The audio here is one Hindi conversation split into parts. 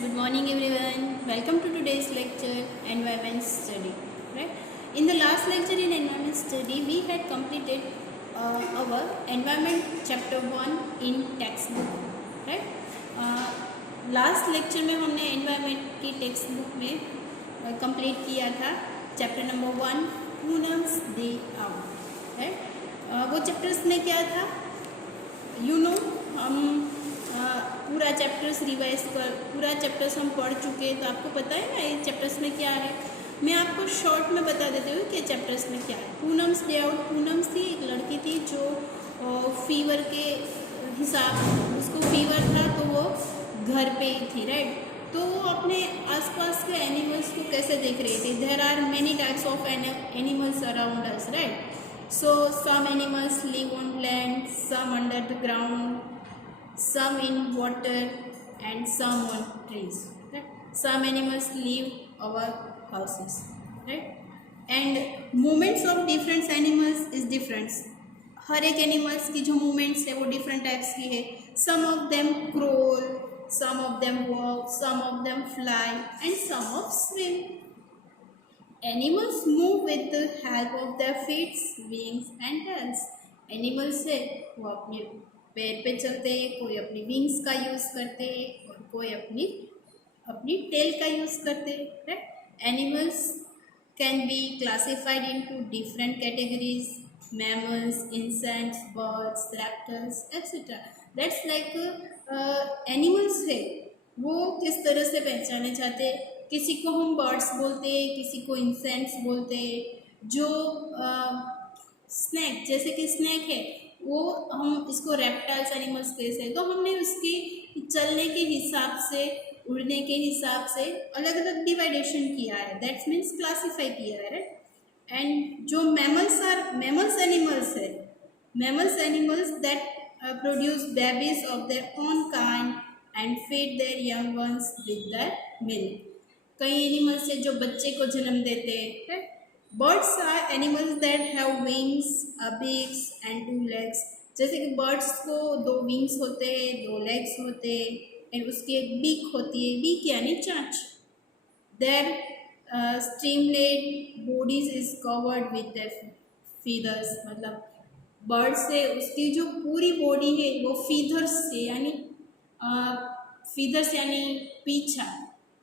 good morning everyone. Welcome to today's lecture, Environment Study. Right? In the last lecture in Environment Study, we had completed our Environment Chapter 1 in textbook. Right? Last lecture में हमने एनवायरनमेंट की टेक्स्ट बुक में कंप्लीट किया था chapter number 1 Poonam's day out. Right? वो चैप्टर्स में क्या था हम पूरा चैप्टर्स रिवाइज कर पूरा चैप्टर्स हम पढ़ चुके हैं, तो आपको पता है ना ये चैप्टर्स में क्या है. मैं आपको शॉर्ट में बता देती हूँ कि चैप्टर्स में क्या है. Poonam's day out. पूनम्स थी एक लड़की थी जो फीवर के हिसाब उसको फीवर था तो वो घर पे ही थी. राइट? तो वो अपने आसपास के एनिमल्स को कैसे देख रही थी. There are many types of animals around us. Right? So some animals live on land, some under the ground, some in water, and some on trees. Right? Some animals live our houses. Right? And movements of different animals is different. हर एक एनिमल्स की जो मूवमेंट्स है वो डिफरेंट टाइप्स की है. Some of them crawl, some of them walk, some of them fly and some of swim. Animals move with the help of their feet, wings and tails. Animals है वो अपने पैर पे चलते हैं, कोई अपनी विंग्स का यूज़ करते हैं और कोई अपनी टेल का यूज़ करते हैं. Right? Animals can be classified into different categories: mammals, insects, birds, reptiles, etc. That's like animals है वो किस तरह से पहचाने जाते हैं. किसी को हम बर्ड्स बोलते हैं, किसी को इंसेक्ट्स बोलते हैं. जो स्नैक जैसे कि स्नैक है वो हम इसको रेप्टाइल्स एनिमल्स कहते हैं. तो हमने उसकी चलने के हिसाब से, उड़ने के हिसाब से अलग अलग डिवाइडेशन किया है. दैट्स मीन्स क्लासीफाई किया है. एंड जो मैमल्स एनिमल्स है, mammals animals that produce babies of their own kind and feed their young ones with their milk. कई एनिमल्स है जो बच्चे को जन्म देते हैं. Birds are animals that have wings, beaks and 2 legs. जैसे कि बर्ड्स को 2 विंग्स होते हैं, 2 legs होते हैं एंड उसकी एक बीक होती है. बीक यानी चांच. Their streamlined bodies is covered with their feathers. मतलब बर्ड से उसकी जो पूरी बॉडी है वो फीदर्स से यानी पीछा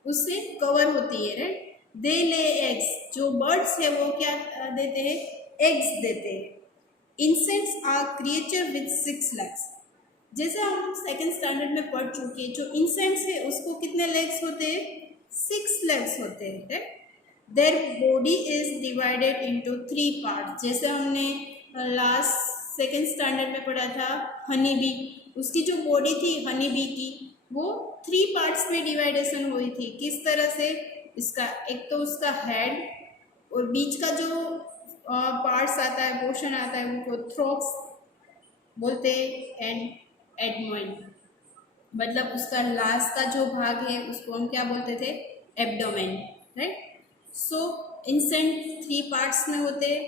उससे कवर होती है. राइट? दे ले एग्स. जो बर्ड्स है वो क्या देते हैं? एग्स देते हैं. Insects are creature with 6 legs. जैसे हम सेकेंड स्टैंडर्ड में पढ़ चुके हैं, जो इंसेक्ट्स है उसको कितने लेग्स होते हैं? 6 legs होते हैं. Right? Their body is divided into 3 parts. जैसे हमने लास्ट सेकेंड स्टैंडर्ड में पढ़ा था हनी बी. उसकी जो बॉडी थी हनी बी की वो 3 पार्ट्स में डिवाइडेशन हुई थी. किस तरह से? इसका एक तो उसका हेड और बीच का जो पार्ट्स आता है, पोर्शन आता है, उनको थ्रोक्स बोलते हैं एंड एडमोइन. मतलब उसका लास्ट का जो भाग है उसको हम क्या बोलते थे? Abdomen. Right? So insect 3 parts में होते हैं.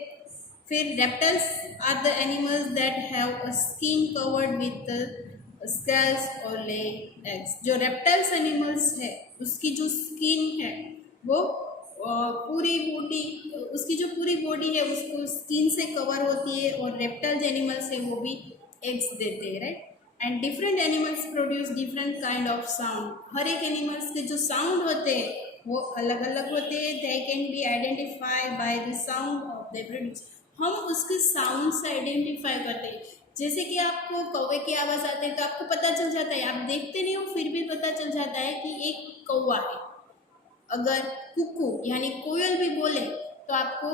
फिर reptiles are the animals that have a skin covered with scales और ले एग्स. जो रेप्टाइल्स एनिमल्स है उसकी जो स्किन है वो पूरी बॉडी, उसकी जो पूरी बॉडी है उसको स्किन से कवर होती है. और रेप्टाइल्स एनिमल्स है वो भी एग्स देते हैं. Right? And different animals produce different kind of sound. हर एक एनिमल्स के जो साउंड होते हैं वो अलग अलग होते हैं. They can be identified by the sound of they produce. हम उसके साउंड से आइडेंटिफाई करते हैं. जैसे कि आपको कौवे की आवाज़ आती है तो आपको पता चल जाता है, आप देखते नहीं हो फिर भी पता चल जाता है कि एक कौवा है. अगर कुकू यानी कोयल भी बोले तो आपको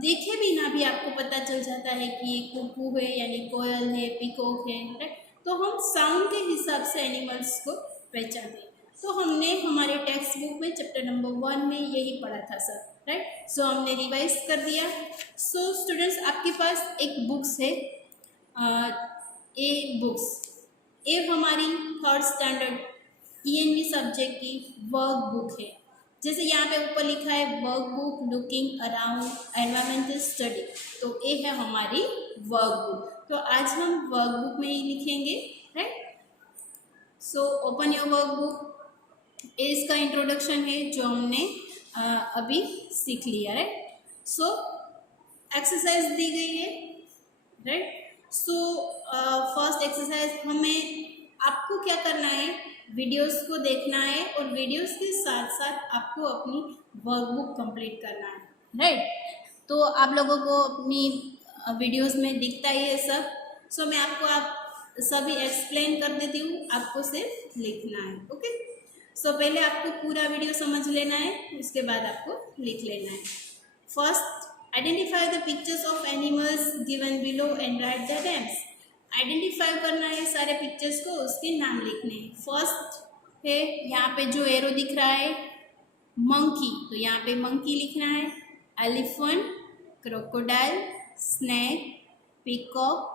देखे भी ना भी आपको पता चल जाता है कि ये कुकू है यानी कोयल है, पिकॉक है. तो हम साउंड के हिसाब से एनिमल्स को पहचानते हैं. तो हमने हमारे टेक्स्ट बुक में चैप्टर नंबर 1 में यही पढ़ा था सर. राइट? सो हमने रिवाइज कर दिया. सो स्टूडेंट्स आपके पास एक बुक्स है, ए बुक्स. ए हमारी 3rd स्टैंडर्ड ENV सब्जेक्ट की वर्क बुक है. जैसे यहाँ पे ऊपर लिखा है work book looking around environmental study, तो ये है हमारी वर्क बुक. तो आज हम वर्क बुक में ही लिखेंगे. Right? So open your work book. ये इसका इंट्रोडक्शन है जो हमने अभी सीख लिया, राइट। सो एक्सरसाइज दी गई है, राइट। सो फर्स्ट एक्सरसाइज हमें आपको क्या करना है, वीडियोस को देखना है और वीडियोस के साथ साथ आपको अपनी वर्कबुक कंप्लीट करना है, राइट। तो आप लोगों को अपनी वीडियोस में दिखता ही है सब। सो मैं आपको आप सभी एक्सप्लेन कर देती हूँ, आपको सिर्फ लिखना है, ओके। सो पहले आपको पूरा वीडियो समझ लेना है, उसके बाद आपको लिख लेना है। First, identify the pictures of animals given below and right the names. Identify करना है सारे पिक्चर्स को, उसके नाम लिखने हैं। फर्स्ट है यहाँ पे जो एरो दिख रहा है मंकी, तो यहाँ पे मंकी लिखना है। Elephant, crocodile, snake, peacock,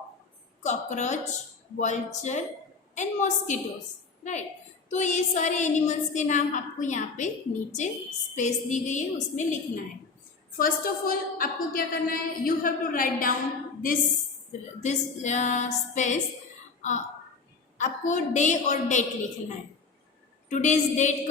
cockroach, vulture and mosquitoes, right. तो ये सारे एनिमल्स के नाम आपको यहाँ पे नीचे स्पेस दी गई है, उसमें लिखना है। फर्स्ट ऑफ ऑल आपको क्या करना है, you have to write down this space. आपको डे और डेट लिखना है। टुडेज डेट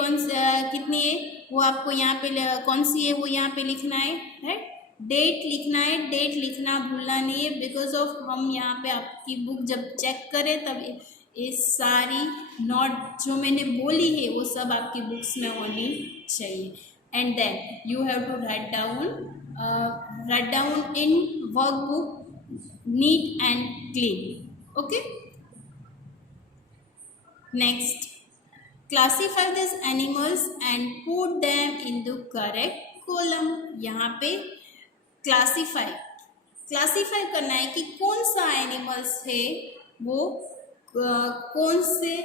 कितनी है वो आपको यहाँ पे कौन सी है वो यहाँ पे लिखना है, राइट। डेट लिखना है, डेट लिखना भूलना नहीं है, बिकॉज ऑफ हम यहाँ पे आपकी बुक जब चेक करें तब ये सारी नोट जो मैंने बोली है वो सब आपकी बुक्स में होनी चाहिए। And then you have to write down in workbook neat and clean, okay. Next, classify this animals and put them in the correct column. यहाँ पे क्लासीफाई करना है कि कौन सा एनिमल्स है वो कौन से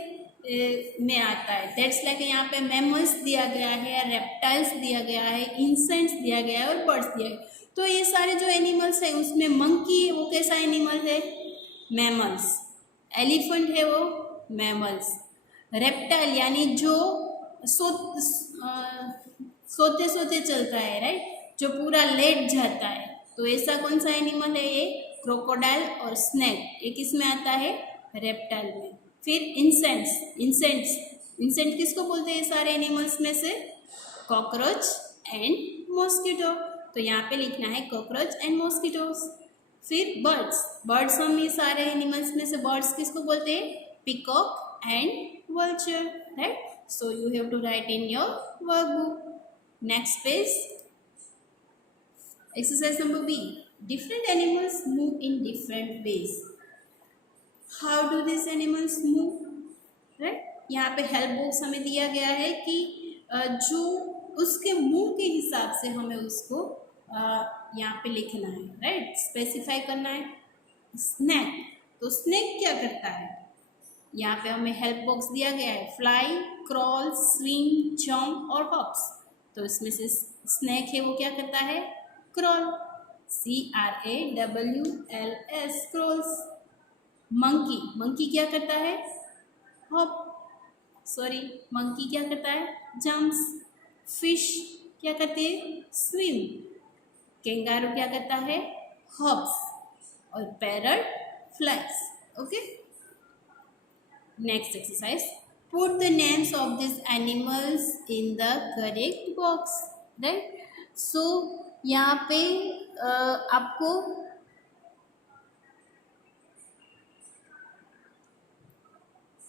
में आता है। दैट्स लाइक यहाँ पे मैमल्स दिया गया है, रेप्टाइल्स दिया गया है, इंसेक्ट्स दिया गया है और बर्ड्स दिया गया है। तो ये सारे जो एनिमल्स हैं उसमें मंकी वो कैसा एनिमल है, मैमल्स। एलिफेंट है वो मैमल्स। रेप्टाइल यानी जो सोते सोते चलता है, राइट, जो पूरा लेट जाता है, तो ऐसा कौन सा एनिमल है ये, क्रोकोडाइल और स्नेक, ये किस में आता है, रेप्टाइल में। फिर इंसेक्ट किसको बोलते हैं सारे एनिमल्स में से, कॉकरोच एंड मॉस्किटो, तो यहाँ पे लिखना है कॉकरोच एंड मॉस्किटोस। फिर बर्ड्स हम ये सारे एनिमल्स में से बर्ड्स किसको बोलते हैं, peacock and vulture, right. So you have to write in your workbook. Next page, exercise number B. Different animals move in different ways. How do these animals move? Right? यहाँ पे हेल्प बॉक्स हमें दिया गया है कि जो उसके मुंह के हिसाब से हमें उसको यहाँ पे लिखना है, राइट, स्पेसिफाई करना है। स्नैक, तो स्नैक क्या करता है, यहाँ पे हमें हेल्प बॉक्स दिया गया है, फ्लाई, क्रॉल, स्विम, जंप और हॉप्स। तो इसमें से स्नैक है वो क्या करता है, क्रॉल, CRAWLS, क्रॉल्स। मंकी क्या करता है, मंकी क्या करता है, जंप्स। फिश क्या करती है, स्विम। कैंगारू क्या करता है, हॉप्स। और parrot flies, okay. Next exercise, put the names of this animals in the correct box, right. So यहाँ पे आपको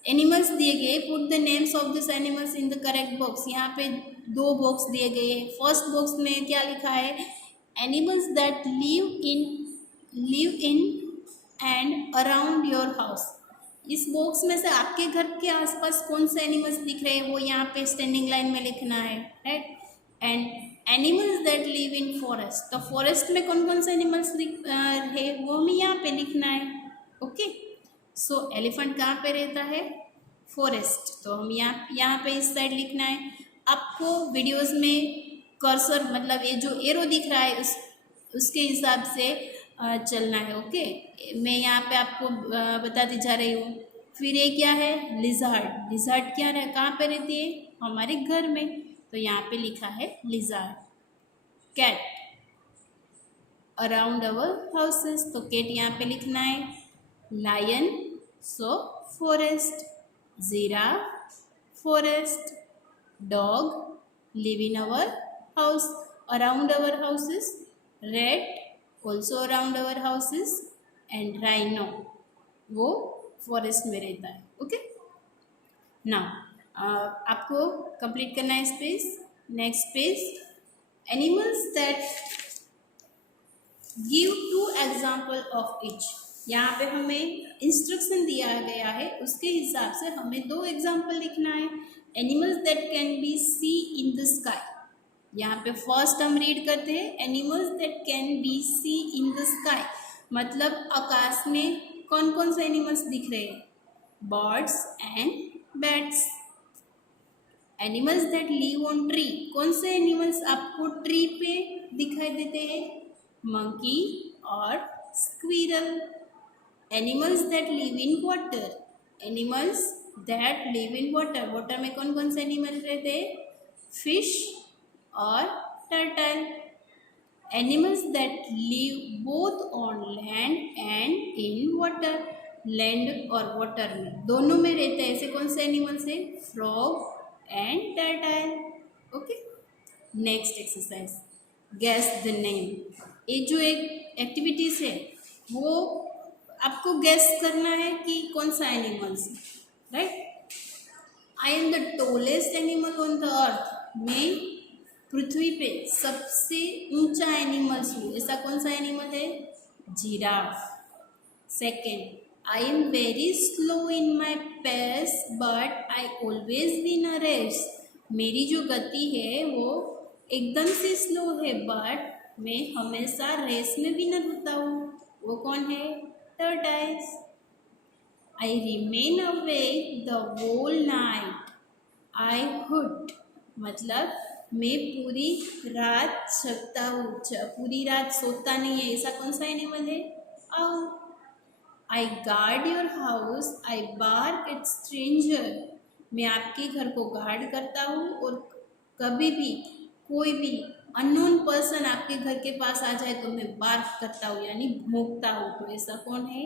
एनिमल्स दिए गए, put the names of this animals in the correct box. यहाँ पे दो बॉक्स दिए गए हैं। फर्स्ट बॉक्स में क्या लिखा है, animals that live in and around your house. इस बॉक्स में से आपके घर के आसपास कौन से एनिमल्स दिख रहे हैं वो यहाँ पे स्टैंडिंग लाइन में लिखना है, right. And animals that live in forest, तो फॉरेस्ट में कौन कौन से एनिमल्स है वो हमें यहाँ पे लिखना है, ओके। सो एलिफेंट कहाँ पे रहता है, फॉरेस्ट, तो हम यहाँ पे इस साइड लिखना है। आपको वीडियोस में कर्सर मतलब ये जो एरो दिख रहा है उसके हिसाब से चलना है, ओके। मैं यहाँ पे आपको बताती जा रही हूँ। फिर ये क्या है, लिजर्ड क्या है, कहाँ पे रहती है, हमारे घर में, तो यहाँ पे लिखा है lizard. Cat, around our houses, तो कैट यहाँ पे लिखना है। Lion, so forest. Giraffe, forest. Dog live in our house, around our houses. Rat also around our houses. And rhino वो फॉरेस्ट में रहता है. ओके, नाउ आपको कंप्लीट करना है space. Next page, animals that give 2 example of each. यहाँ पे हमें इंस्ट्रक्शन दिया गया है, उसके हिसाब से हमें 2 एग्जाम्पल लिखना है. Animals that can be see in the sky. यहाँ पे फर्स्ट हम रीड करते हैं, animals that can be see in the sky. मतलब आकाश में कौन कौन से एनिमल्स दिख रहे हैं? Birds and bats. Animals that live on tree. कौन से एनिमल्स आपको ट्री पे दिखाई देते हैं? मंकी और squirrel. Animals that live in water. Animals that live in water. Water में कौन कौन से एनिमल रहते हैं? फिश और turtle. Animals that live both on land and in water. Land और वाटर में दोनों में रहते हैं. ऐसे कौन से एनिमल्स है? Frog and turtle. Okay, next exercise, guess the name. ये जो एक एक्टिविटीज है वो आपको गेस करना है कि कौन सा एनिमल्स है. Right, I am the tallest animal on the earth. मैं पृथ्वी पे सबसे ऊंचा एनिमल्स हूँ. ऐसा कौन सा एनिमल है? Giraffe. Second, I am very slow in my pace but I always win a race. मेरी जो गति है वो एकदम से स्लो है बट मैं हमेशा रेस में विनर होता हूँ. वो कौन है? Turtles. I remain awake the whole night. I hoot. मतलब मैं पूरी रात जगता हूँ, पूरी रात सोता नहीं है. ऐसा कौन सा एनिमल है? Owl. I guard your house. I bark at stranger. मैं आपके घर को गार्ड करता हूँ और कभी भी कोई भी अननोन पर्सन आपके घर के पास आ जाए तो मैं बार्क करता हूँ यानी भौंकता हूँ. तो ऐसा कौन है?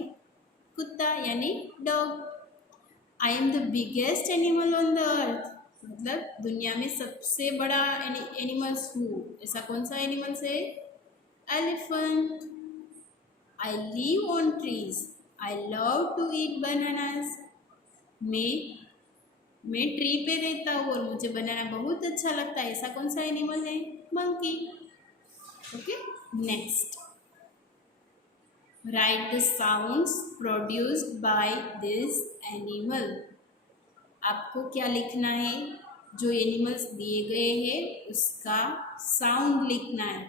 कुत्ता यानी dog. I am the biggest animal on the earth. मतलब दुनिया में सबसे बड़ा एनिमल्स हूँ. ऐसा कौन सा एनिमल्स है? Elephant. I live on trees. I love to eat bananas. मैं ट्री पे रहता हूँ और मुझे बनाना बहुत अच्छा लगता है. ऐसा कौन सा एनिमल है? Monkey. Okay, next, right the sounds produced by this animal. आपको क्या लिखना है? जो एनिमल्स दिए गए हैं उसका साउंड लिखना है.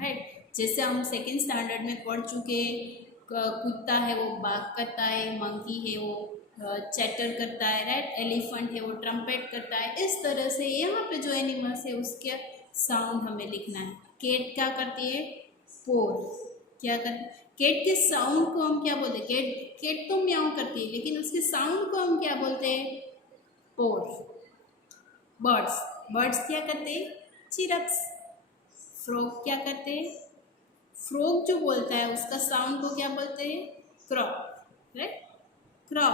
राइट, जैसे हम सेकेंड स्टैंडर्ड में पढ़ चुके हैं, कुत्ता है वो बाग करता है, मंकी है वो चैटर करता है. राइट, एलिफेंट है वो ट्रम्पेट करता है. इस तरह से यहाँ पे जो एनिमल्स है उसके साउंड हमें लिखना है. केट क्या करती है? पोर. क्या कर केट के साउंड को हम क्या बोलते हैं? केट तो म्याऊ करती है लेकिन उसके साउंड को हम क्या बोलते हैं? पोर. बर्ड्स क्या करते हैं? चिरप्स. फ्रॉग क्या करते हैं? फ्रॉग जो बोलता है उसका साउंड को क्या बोलते हैं? क्रॉ. राइट, क्रॉ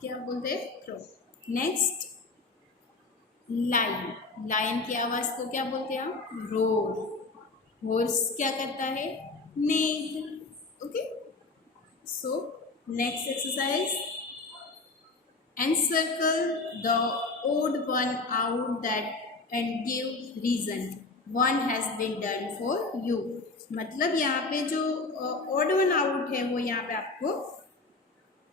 क्या बोलते हैं? क्रॉ. नेक्स्ट, लायन की आवाज को क्या बोलते हैं हम? रोर. हॉर्स क्या करता है? Neigh. Okay, so next exercise, encircle the odd one out that and give reason. One has been done for you. मतलब यहाँ पे जो odd one out है वो यहाँ पे आपको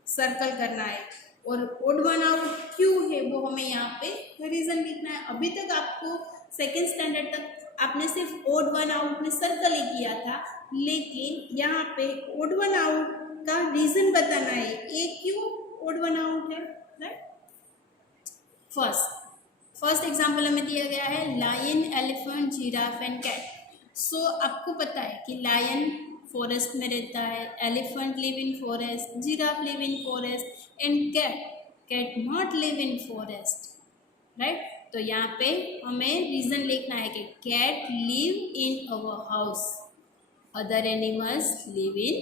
सर्कल करना है और odd one out क्यों है वो हमें यहाँ पे रीज़न लिखना है. अभी तक आपको सेकेंड स्टैंडर्ड तक आपने सिर्फ odd one out में सर्कल ही किया था, लेकिन यहाँ पे odd one out का रीज़न बताना है. ये क्यों odd one out है? फर्स्ट एग्जाम्पल हमें दिया गया है lion, elephant, giraffe and cat. So आपको पता है कि लायन फॉरेस्ट में रहता है, elephant live in forest, giraffe live in forest and cat not live in forest. Right, तो यहाँ पे हमें रीज़न लिखना है कि cat live in our house, other animals live in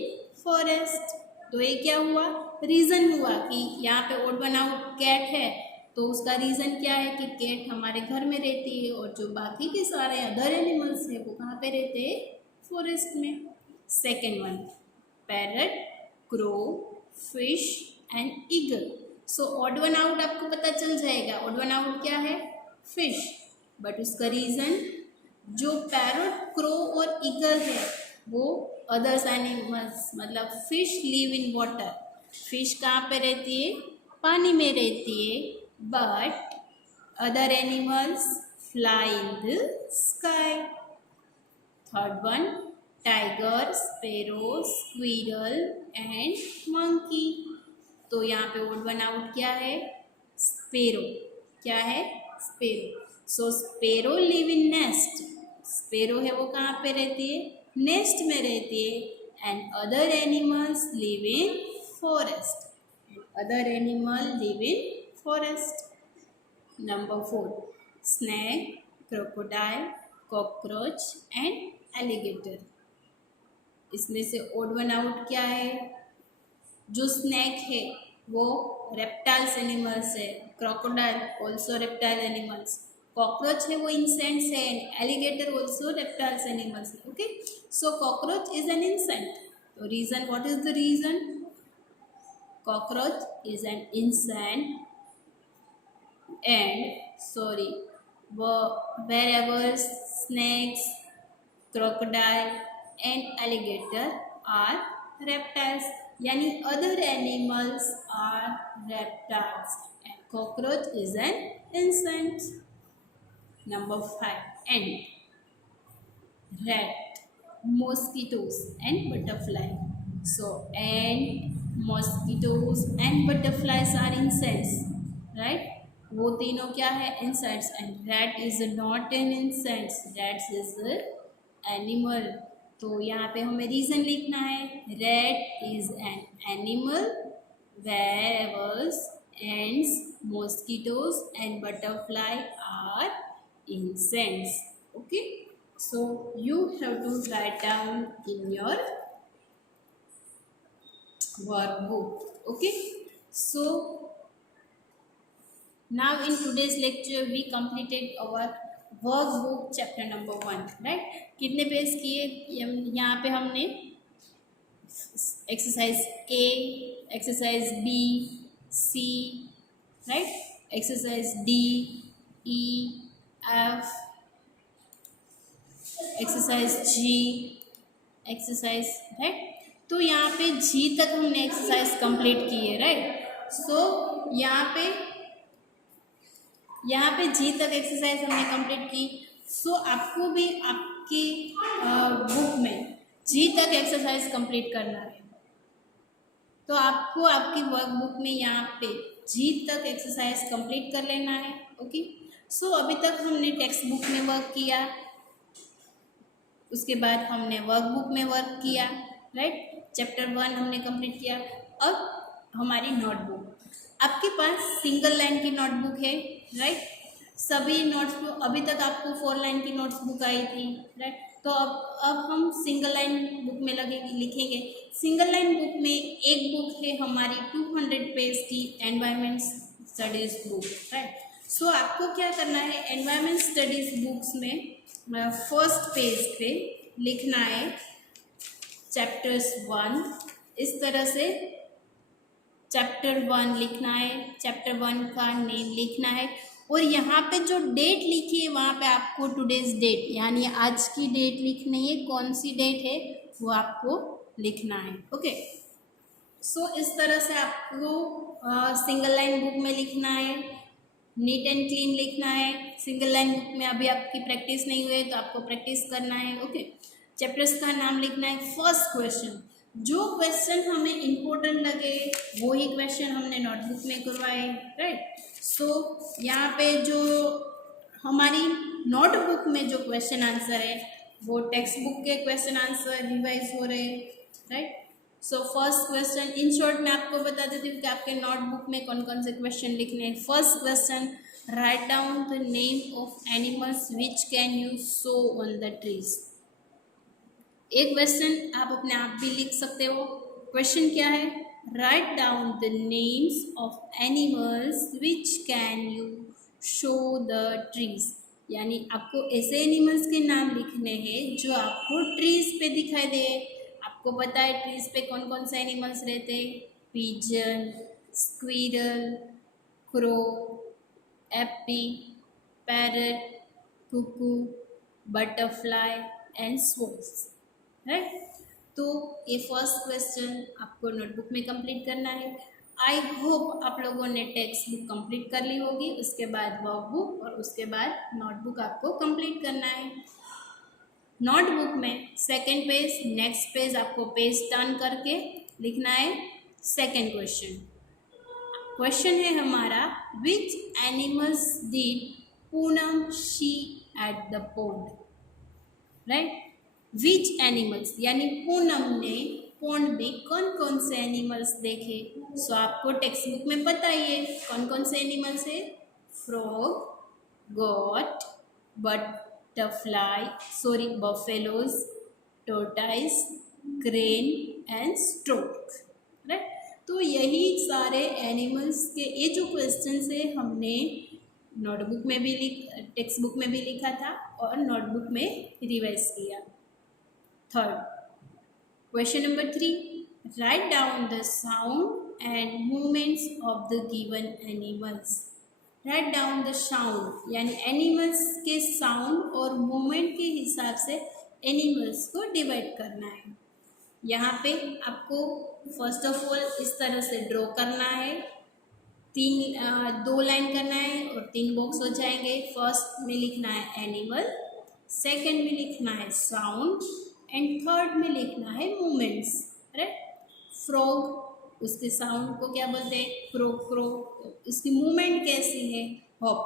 forest. तो ये क्या हुआ? रीज़न हुआ कि यहाँ पे ओड वन आउट कैट है तो उसका रीज़न क्या है कि कैट हमारे घर में रहती है और जो बाकी के सारे अदर एनिमल्स हैं वो कहाँ पे रहते हैं, फॉरेस्ट में। Second one, parrot, crow, fish and eagle. So odd one out आपको पता चल जाएगा, ऑड वन आउट क्या है, फिश। बट उसका रीज़न, जो पैरट, क्रो और ईगल है वो अदर्स एनिमल्स, मतलब fish live in water. Fish कहाँ पे रहती है, पानी में रहती है। But other animals fly in the sky. Third one, tiger, sparrow, squirrel and monkey. तो यहाँ पे ओड वन आउट क्या है, स्पैरो। क्या है, sparrow. So sparrow live in nest. Sparrow है वो कहाँ पे रहती है, नेस्ट में रहती है। And other animals live in forest. Other animal live in forest. Number 4, snake, crocodile, cockroach and alligator. इसमें से ओड वन आउट क्या है, जो स्नैक है वो रेप्टाइल्स एनिमल्स है। Crocodile also reptile animals. Cockroach है वो इंसेक्ट्स है। एलिगेटर ऑल्सो रेप्टाइल्स एनिमल्स है। Okay, so cockroach is an insect. तो reason, what is the reason, cockroach is an insect and wherever snakes, crocodile and alligator are reptiles, यानी other animals are reptiles and cockroach is an insect. Number 5, ant, rat, mosquitoes and butterfly. So ant, mosquitoes and butterflies are insects, right? वो तीनों क्या है, insects. And rat is not an insects, rats is animal. तो यहाँ पे हमें रीजन लिखना है, rat is an animal whereas ants, mosquitoes and butterfly are insects. Okay, so you have to write down in your workbook. Okay, so now in today's lecture we completed our workbook chapter number 1, right? कितने पेज किए, यहाँ पे हमने exercise A, exercise B, C, right, exercise D, E, F, exercise G, exercise, right. तो यहाँ पे जी तक हमने एक्सरसाइज कंप्लीट की है, राइट। सो यहाँ पे जी तक एक्सरसाइज हमने कंप्लीट की। सो आपको भी आपकी बुक में जी तक एक्सरसाइज कंप्लीट करना है। तो आपको आपकी वर्क बुक में यहाँ पे जी तक एक्सरसाइज कंप्लीट कर लेना है। ओके, सो अभी तक हमने टेक्स्ट बुक में वर्क किया, उसके बाद हमने वर्क बुक में वर्क किया, राइट। चैप्टर 1 हमने कंप्लीट किया। अब हमारी नोटबुक, आपके पास सिंगल लाइन की नोटबुक है, राइट। सभी नोट्स बुक, अभी तक आपको 4 लाइन की नोट्स बुक आई थी, राइट। तो अब हम सिंगल लाइन बुक में लिखेंगे। सिंगल लाइन बुक में एक बुक है हमारी 200 पेज की एनवायरनमेंट स्टडीज बुक, राइट। सो आपको क्या करना है, एनवायरनमेंट स्टडीज बुक्स में फर्स्ट पेज पे लिखना है चैप्टर्स 1, इस तरह से चैप्टर 1 लिखना है, चैप्टर 1 का नेम लिखना है, और यहाँ पे जो डेट लिखी है वहाँ पे आपको टुडेज डेट यानी आज की डेट लिखनी है, कौन सी डेट है वो आपको लिखना है। ओके, सो इस तरह से आपको सिंगल लाइन बुक में लिखना है, नीट एंड क्लीन लिखना है। सिंगल लाइन बुक में अभी आपकी प्रैक्टिस नहीं हुई तो आपको प्रैक्टिस करना है। ओके, चैप्टर्स का नाम लिखना है। फर्स्ट क्वेश्चन, जो क्वेश्चन हमें इम्पोर्टेंट लगे वही क्वेश्चन हमने नोटबुक में करवाए, राइट। सो यहाँ पे जो हमारी नोटबुक में जो क्वेश्चन आंसर है वो टेक्स्ट बुक के क्वेश्चन आंसर रिवाइज हो रहे हैं, right. So first question, in short मैं आपको बता देती हूँ कि आपके नोटबुक में कौन कौन से क्वेश्चन लिखने हैं। First question, write down the name of animals which can you so on the trees. एक क्वेश्चन आप अपने आप भी लिख सकते हो। क्वेश्चन क्या है, write down the names of animals which can you show the trees. यानी आपको ऐसे एनिमल्स के नाम लिखने हैं जो आपको ट्रीज पे दिखाई दे। आपको पता है ट्रीज पे कौन कौन से एनिमल्स रहते हैं? पिजन, स्क्विरल, क्रो, एप्पी, parrot, cuckoo, butterfly and swans, राइट। तो ये फर्स्ट क्वेश्चन आपको नोटबुक में कंप्लीट करना है। आई होप आप लोगों ने टेक्स्ट बुक कंप्लीट कर ली होगी, उसके बाद वर्कबुक और उसके बाद नोटबुक आपको कंप्लीट करना है। नोटबुक में सेकंड पेज, नेक्स्ट पेज आपको पेज टर्न करके लिखना है सेकंड क्वेश्चन। क्वेश्चन है हमारा, which animals did Poonam see at the pond, right. Which animals यानी पूनम ने पोंड में कौन कौन से एनिमल्स देखे। सो आपको टेक्स्ट बुक में पता ही है कौन कौन से एनिमल्स है? Frog, goat, buffaloes, tortoise, crane and stork, right. तो यही सारे एनिमल्स के ये जो क्वेश्चन है हमने नोटबुक में भी टेक्स्ट बुक में भी लिखा था और नोटबुक में रिवाइज किया। Third question number 3, write down the sound and movements of the given animals. Write down the sound यानी एनिमल्स के साउंड और मूवमेंट के हिसाब से एनिमल्स को डिवाइड करना है। यहाँ पे आपको फर्स्ट ऑफ ऑल इस तरह से ड्रॉ करना है, 2 लाइन करना है और 3 बॉक्स हो जाएंगे। फर्स्ट में लिखना है एनिमल, सेकंड में लिखना है साउंड एंड थर्ड में लिखना है मूवमेंट्स, राइट। फ्रॉग, उसके साउंड को क्या बोलते हैं? Crow crow. इसकी मूवमेंट कैसी है? हॉप।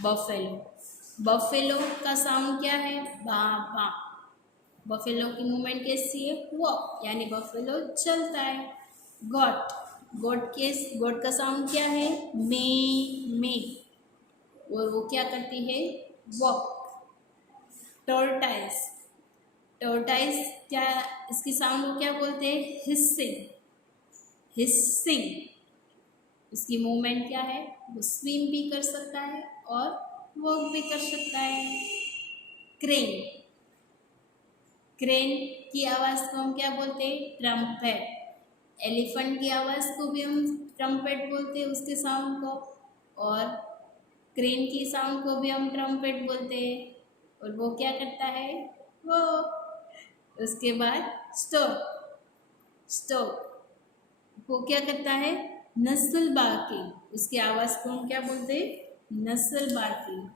बफेलो, बफेलो का साउंड क्या है? बा बा। बफेलो की मूवमेंट कैसी है? वॉक, यानी बफेलो चलता है। गॉट, गोट का साउंड क्या है? मे, और वो क्या करती है? वॉक। टोर्टाइस, टोर्टाइस क्या, इसकी साउंड को क्या बोलते हैं? Hissing, hissing. इसकी मूवमेंट क्या है? वो स्विम भी कर सकता है और वॉक भी कर सकता है। क्रेन, क्रेन की आवाज़ को हम क्या बोलते हैं? ट्रम्पेट। एलिफेंट की आवाज़ को भी हम ट्रम्पेट बोलते हैं, उसके साउंड को, और क्रेन की साउंड को भी हम ट्रम्पेट बोलते हैं। और वो क्या करता है? वो। उसके बाद स्टॉप, स्टॉप वो क्या करता है? नस्ल बार्किंग। उसकी आवाज़ को हम क्या बोलते हैं? नस्ल बार्किंग।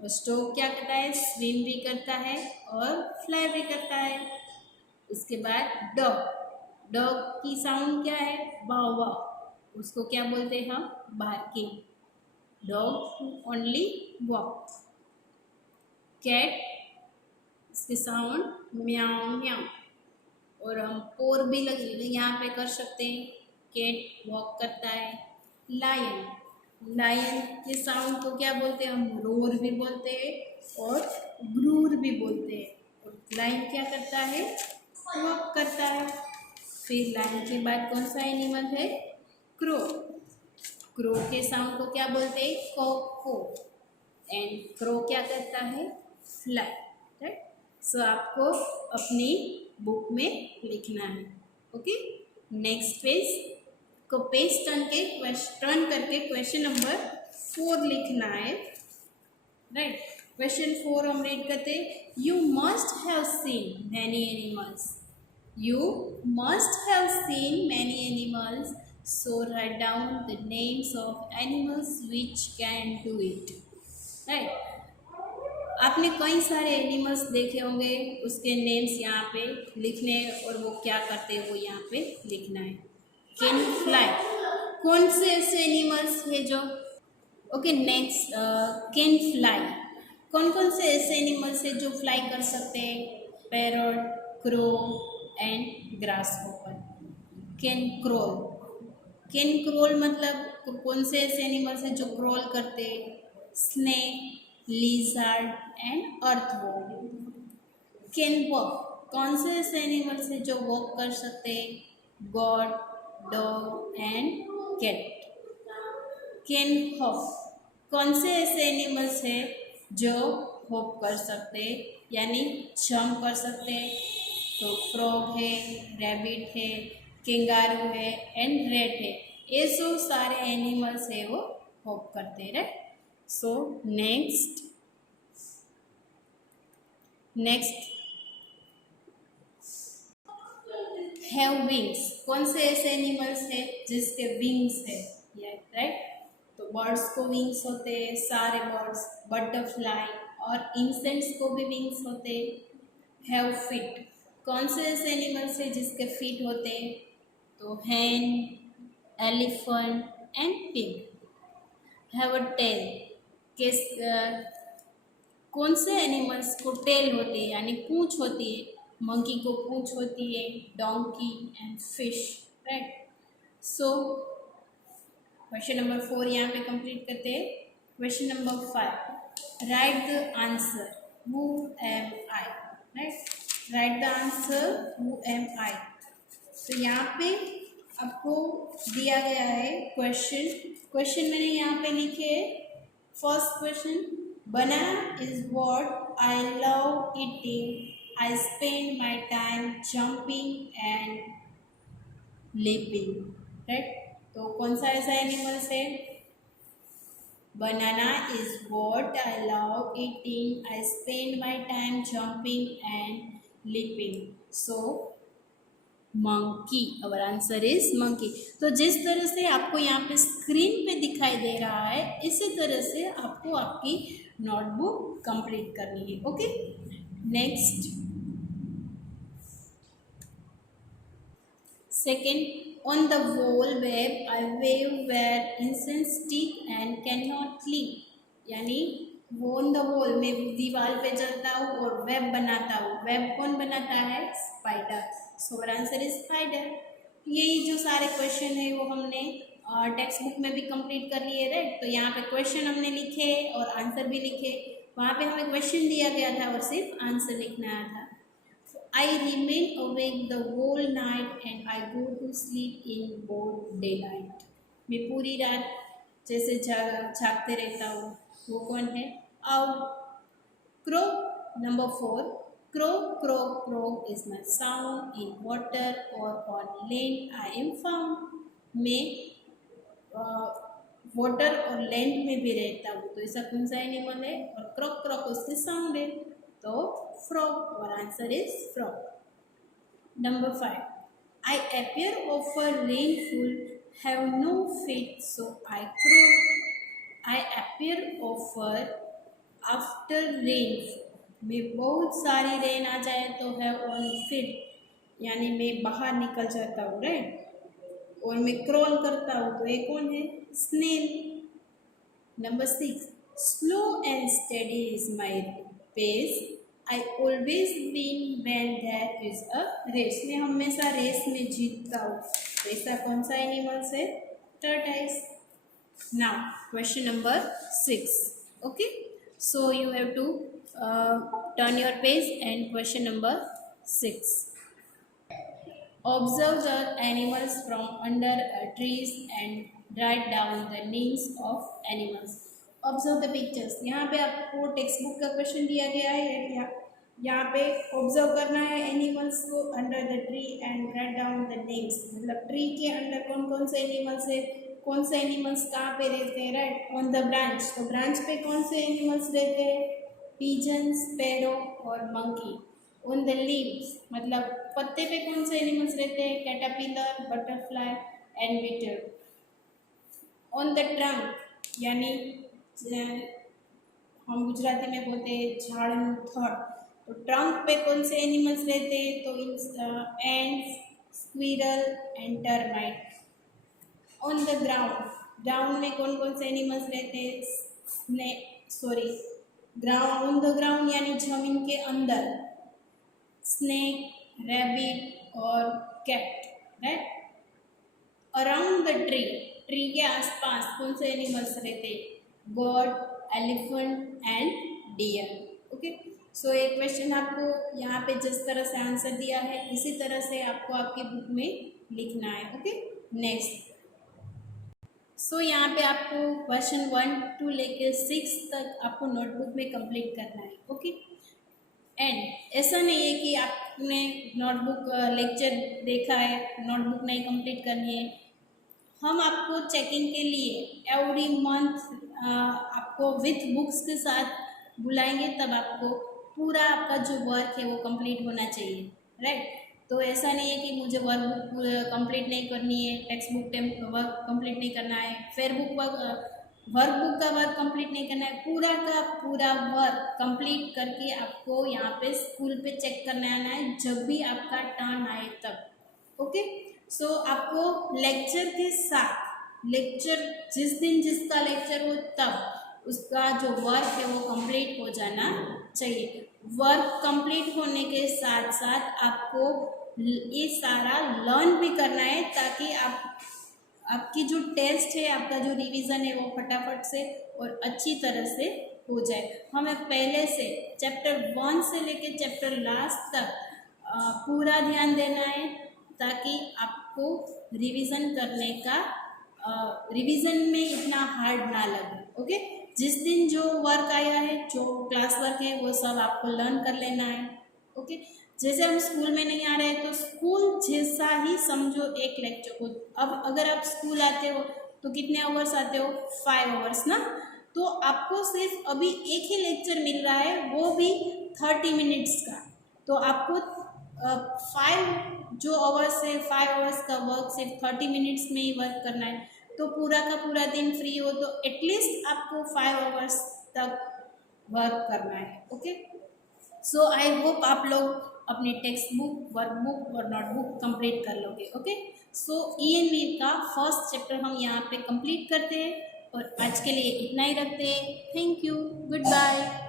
और स्टॉप क्या करता है? स्विम भी करता है और फ्लाई भी करता है। उसके बाद डॉग, डॉग की साउंड क्या है? वाव वाव। उसको क्या बोलते हैं हम? Barking. Dog only walk. Cat, इसके साउंड म्याऊ म्याऊ। और हम पोर भी यहाँ पे कर सकते हैं। कैट वॉक करता है। लायन, लायन के साउंड को क्या बोलते हैं? हम रोर भी बोलते हैं और ग्रूर भी बोलते हैं। और लायन क्या करता है? वॉक करता है। फिर लायन के बाद कौन सा एनिमल है? क्रो, क्रो के साउंड को क्या बोलते हैं? को को। एंड क्रो क्या करता है? Fly, right. सो आपको अपनी बुक में लिखना है, ओके। नेक्स्ट पेज को पेज टर्न करके क्वेश्चन नंबर 4 लिखना है, राइट। क्वेश्चन 4 हम रीड करते हैं। You must have seen many animals, you must have seen many animals, so write down the names of animals which can do it, right. आपने कई सारे एनिमल्स देखे होंगे, उसके नेम्स यहाँ पे लिखने और वो क्या करते हैं वो यहाँ पे लिखना है। कैन फ्लाई, कौन से ऐसे एनिमल्स है जो, ओके। नेक्स्ट, कैन फ्लाई, कौन कौन से ऐसे एनिमल्स है जो फ्लाई कर सकते हैं? Parrot, crow and grasshopper. Can crawl, can crawl मतलब कौन से ऐसे एनिमल्स हैं जो क्रोल करते हैं? Snake, lizard and earthworm. Can walk, कौन से ऐसे एनिमल्स हैं जो वॉक कर सकते हैं? God, dog and cat can hop. कौन से ऐसे एनिमल्स हैं जो हॉप कर सकते हैं यानी जंप कर सकते हैं? तो फ्रॉग है, रैबिट है, कैंगारू है एंड रैट है। ये जो सारे एनिमल्स है वो हॉप करते रहे। So next have wings. कौन से ऐसे एनिमल्स है जिसके विंग्स है? राइट, तो बर्ड्स को विंग्स होते हैं, सारे बर्ड्स, बटरफ्लाई और इंसेक्ट्स को भी विंग्स होते हैं। Have feet. कौन से ऐसे एनिमल्स है जिसके फीट होते हैं? तो hen, elephant and pig. Have a tail. किस कौन से एनिमल्स को टेल होती है यानी पूंछ होती है? मंकी को पूंछ होती है, donkey and fish. Right, so question number 4 यहाँ पे कंप्लीट करते हैं। Question number 5, right the answer who am I. Right, right the answer who am I. तो यहाँ पे आपको दिया गया है क्वेश्चन मैंने यहाँ पे लिखे है। First question, banana is what I love eating. I spend my time jumping and leaping. Right? तो कौन सा ऐसा एनिमल्स है? Banana is what I love eating. I spend my time jumping and leaping. So monkey, our answer is monkey. तो जिस तरह से आपको यहाँ पे स्क्रीन पे दिखाई दे रहा है इसी तरह से आपको आपकी नोटबुक कंप्लीट करनी है। Okay, next second, on the wall web I weave where insects stick and can not leave. यानी वो ऑन द वॉल में दीवार पे चलता हूँ और वेब बनाता हूँ। वेब कौन बनाता है? Spider. So answer is spider. यही जो सारे क्वेश्चन है वो हमने टेक्स्ट बुक में भी कंप्लीट कर लिए। राइट, तो यहाँ पे क्वेश्चन हमने लिखे और आंसर भी लिखे। वहाँ पे हमें क्वेश्चन दिया गया था और सिर्फ आंसर लिखना था। I remain awake the whole night and I go to sleep in broad daylight. मैं पूरी रात जैसे जागते रहता हूँ। वो कौन है? Owl. Crow number 4, croak croak croak is my sound in water और on land I am found. मैं वाटर और लैंड में भी रहता हूँ। तो ऐसा कौन सा एनिमल है? और क्रॉक क्रॉक उसके साउंड है, तो फ्रॉग। और answer is frog. Number 5, I appear over rainfall have no feet so I crawl. I appear over after rain. में बहुत सारी रेन आ जाए तो है ऑन फीट यानी मैं बाहर निकल जाता हूँ। राइट, और मैं क्रॉल करता हूँ। तो ये कौन है? Snail. Number 6, slow and steady is my pace I always win when there is a race. मैं हमेशा रेस में जीतता हूँ। तो ऐसा कौन सा एनिमल्स है? Tortoise. Now question number 6। Okay, so you have to turn your page and question number 6. Observe the animals from under trees and write down the names of animals. Observe the pictures. यहाँ पे आपको टेक्स्ट बुक का क्वेश्चन दिया गया है। यहाँ पे ऑब्जर्व करना है एनिमल्स को under the tree and write down the names. मतलब ट्री के अंदर कौन कौन से एनिमल्स है, कौन से एनिमल्स कहाँ पे रहते हैं। राइट, ऑन द ब्रांच, तो ब्रांच पे कौन से एनिमल्स रहते हैं? पिजन, स्पैरो और मंकी। ऑन द लीव्स मतलब पत्ते पे कौन से एनिमल्स रहते हैं? Caterpillar, butterfly and beetle. On the trunk यानी हम गुजराती में बोलते हैं झाड़નું थड़। तो ट्रंक पे कौन से एनिमल्स रहते हैं? तो ends, squirrel and termite. On the ground, ground में कौन कौन से एनिमल्स रहते हैं? ग्राउंड, ऑन द ग्राउंड यानी जमीन के अंदर स्नेक, रैबिट और cat. Right, around the tree, tree के आसपास कौन से एनिमल्स रहते हैं? Bird, elephant and deer. Okay, so ये क्वेश्चन आपको यहाँ पे जिस तरह से आंसर दिया है इसी तरह से आपको आपकी बुक में लिखना है। ओके, नेक्स्ट यहाँ पे आपको क्वेश्चन 1 to लेकर 6 तक आपको नोटबुक में कंप्लीट करना है। ओके, एंड ऐसा नहीं है कि आपने नोटबुक लेक्चर देखा है, नोटबुक नहीं कंप्लीट करनी है। हम आपको चेकिंग के लिए एवरी मंथ आपको विथ बुक्स के साथ बुलाएंगे, तब आपको पूरा आपका जो वर्क है वो कंप्लीट होना चाहिए, राइट। तो ऐसा नहीं है कि मुझे वर्क बुक कंप्लीट नहीं करनी है, टेक्स्ट बुक वर्क कंप्लीट नहीं करना है, फेयर बुक वर्क बुक का वर्क कंप्लीट नहीं करना है। पूरा का पूरा वर्क कंप्लीट करके आपको यहाँ पे स्कूल पे चेक करने आना है, जब भी आपका टर्न आए तब। ओके, आपको लेक्चर के साथ, लेक्चर जिस दिन जिसका लेक्चर हो तब उसका जो वर्क है वो कंप्लीट हो जाना चाहिए। वर्क कंप्लीट होने के साथ साथ आपको ये सारा लर्न भी करना है, ताकि आपकी जो टेस्ट है, आपका जो रिवीजन है वो फटाफट से और अच्छी तरह से हो जाए। हमें पहले से चैप्टर 1 से लेके चैप्टर लास्ट तक पूरा ध्यान देना है, ताकि आपको रिवीजन करने का रिवीजन में इतना हार्ड ना लगे। ओके, जिस दिन जो वर्क आया है, जो क्लास वर्क है, वो सब आपको लर्न कर लेना है। ओके, जैसे हम स्कूल में नहीं आ रहे हैं तो स्कूल जैसा ही समझो एक लेक्चर को। अब अगर आप स्कूल आते हो तो कितने आवर्स आते हो, 5 आवर्स ना। तो आपको सिर्फ अभी एक ही लेक्चर मिल रहा है, वो भी 30 मिनट्स का। तो आपको 5 जो आवर्स है, 5 आवर्स का वर्क सिर्फ 30 मिनट्स में ही वर्क करना है। तो पूरा का पूरा दिन फ्री हो तो एटलीस्ट आपको 5 आवर्स तक वर्क करना है। ओके, आई होप आप लोग अपनी टेक्स्ट बुक, वर्कबुक और नोटबुक कंप्लीट कर लोगे। ओके, EMA का फर्स्ट चैप्टर हम यहाँ पे कंप्लीट करते हैं और आज के लिए इतना ही रखते हैं। Thank you, good bye.